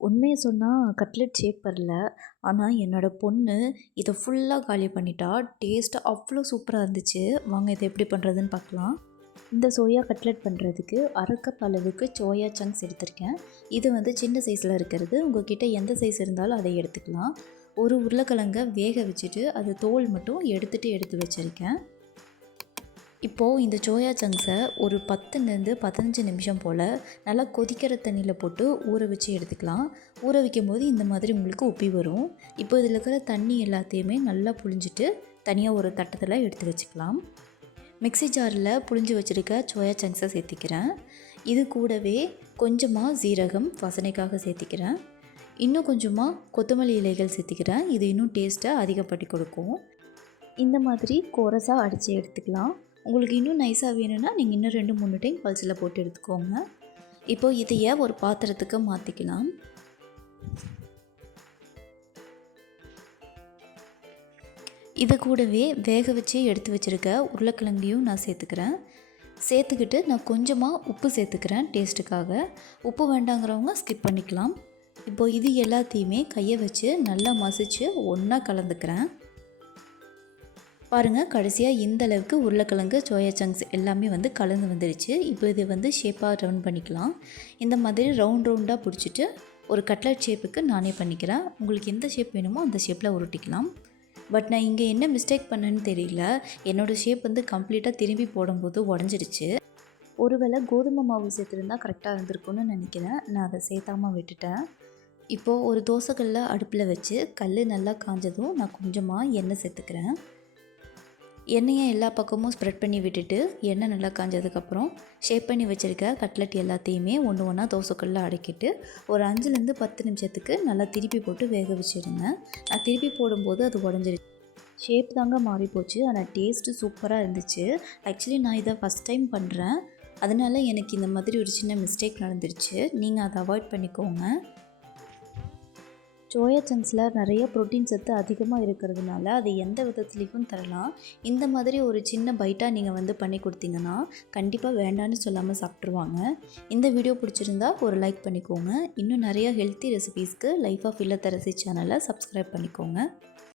உண்மைய சொன்னா cutlet shape வரல. ஆனா, என்னோட பொண்ணு இத ஃபுல்லா காலி பண்ணிட்டா. டேஸ்ட் அவ்ளோ சூப்பரா இருந்துச்சு. வாங்க இத எப்படி பண்ணுறதுன்னு பார்க்கலாம். இந்த சோயா கட்லெட் பண்ணுறதுக்கு 1/2 கப் அளவுக்கு சோயா சங்க்ஸ் எடுத்திருக்கேன். இது வந்து சின்ன சைஸில் இருக்கிறது. உங்ககிட்ட எந்த சைஸ் இருந்தாலும் அதை எடுத்துக்கலாம். ஒரு உருளைக்கிழங்க வேக வச்சுட்டு அது தோல் மட்டும் எடுத்து வச்சுருக்கேன். இப்போது இந்த சோயா சங்க்ஸை ஒரு 10லேருந்து 15 நிமிஷம் போல் நல்லா கொதிக்கிற தண்ணியில் போட்டு ஊற வச்சு எடுத்துக்கலாம். ஊற வைக்கும்போது இந்த மாதிரி உங்களுக்கு உப்பி வரும். இப்போ இதில் இருக்கிற தண்ணி எல்லாத்தையுமே நல்லா புழிஞ்சிட்டு தனியாக ஒரு தட்டத்தில் எடுத்து வச்சுக்கலாம். மிக்ஸி ஜாரில் புழிஞ்சு வச்சுருக்க சோயா சங்க்ஸை சேர்த்திக்கிறேன். இது கூடவே கொஞ்சமாக ஜீரகம் வாசனைக்காக சேர்த்திக்கிறேன். இன்னும் கொஞ்சமாக கொத்தமல்லி இலைகள் சேர்த்திக்கிறேன். இது இன்னும் டேஸ்ட்டை அதிகப்படுத்தி கொடுக்கும். இந்த மாதிரி கோரஸாக அடித்து எடுத்துக்கலாம். உங்களுக்கு இன்னும் நைஸாக வேணும்னா நீங்கள் இன்னும் 2-3 டைம் பல்ஸில் போட்டு எடுத்துக்கோங்க. இப்போது இதையே ஒரு பாத்திரத்துக்கு மாற்றிக்கலாம். இது கூடவே வேக வச்சு எடுத்து வச்சுருக்க உருளைக்கிழங்கையும் நான் சேர்த்துக்கிட்டு நான் கொஞ்சமாக உப்பு சேர்த்துக்கிறேன் டேஸ்ட்டுக்காக. உப்பு வேண்டாங்கிறவங்க ஸ்கிப் பண்ணிக்கலாம். இப்போது இது எல்லாத்தையுமே கையை வச்சு நல்லா மசிச்சு ஒன்றா கலந்துக்கிறேன். பாருங்கள், கடைசியாக இந்த அளவுக்கு உருளைக்கிழங்கு சோயா சங்க்ஸ் எல்லாமே வந்து கலந்து வந்துடுச்சு. இப்போ இதை வந்து ஷேப்பாக ரவுண்ட் பண்ணிக்கலாம். இந்த மாதிரி ரவுண்டாக பிடிச்சிட்டு ஒரு கட்லெட் ஷேப்புக்கு நானே பண்ணிக்கிறேன். உங்களுக்கு எந்த ஷேப் வேணுமோ அந்த ஷேப்பில் உருட்டிக்கலாம். பட் நான் இங்கே என்ன மிஸ்டேக் பண்ணேன்னு தெரியல. என்னோடய ஷேப் வந்து கம்ப்ளீட்டாக திரும்பி போடும்போது உடஞ்சிடுச்சு. ஒருவேளை கோதுமை மாவு சேர்த்துருந்தா கரெக்டாக இருந்திருக்குன்னு நினைக்கிறேன். நான் அதை சேர்த்தாமல் விட்டுட்டேன். இப்போது ஒரு தோசைக்கல்லை அடுப்பில் வச்சு கல் நல்லா காஞ்சதும் நான் கொஞ்சமாக எண்ணெய் சேர்த்துக்கிறேன். எண்ணெயை எல்லா பக்கமும் ஸ்ப்ரெட் பண்ணி விட்டுட்டு எண்ணெய் நல்லா காஞ்சதுக்கப்புறம் ஷேப் பண்ணி வச்சுருக்க கட்லெட் எல்லாத்தையுமே ஒன்று ஒன்றா தோசைக்கல்லில் அடக்கிட்டு ஒரு 5லேருந்து 10 நிமிஷத்துக்கு நல்லா திருப்பி போட்டு வேக வச்சுருங்க. நான் திருப்பி போடும்போது அது உடஞ்சிருச்சு. ஷேப் தாங்க மாறி போச்சு. ஆனால் டேஸ்ட்டு சூப்பராக இருந்துச்சு. ஆக்சுவலி நான் இதை ஃபஸ்ட் டைம் பண்ணுறேன். அதனால் எனக்கு இந்த மாதிரி ஒரு சின்ன மிஸ்டேக் நடந்துருச்சு. நீங்கள் அதை அவாய்ட் பண்ணிக்கோங்க. சோயா சங்க்ஸில் நிறைய ப்ரோட்டீன் சத்து அதிகமாக இருக்கிறதுனால அது எந்த விதத்துலேயும் தரலாம். இந்த மாதிரி ஒரு சின்ன பைட்டாக நீங்கள் வந்து பண்ணி கொடுத்தீங்கன்னா கண்டிப்பாக வேண்டான்னு சொல்லாமல் சாப்பிட்ருவாங்க. இந்த வீடியோ பிடிச்சிருந்தா ஒரு லைக் பண்ணிக்கோங்க. இன்னும் நிறைய ஹெல்த்தி ரெசிபீஸ்க்கு லைஃப் ஆஃப் இல்லத்தரசி சேனலை சப்ஸ்கிரைப் பண்ணிக்கோங்க.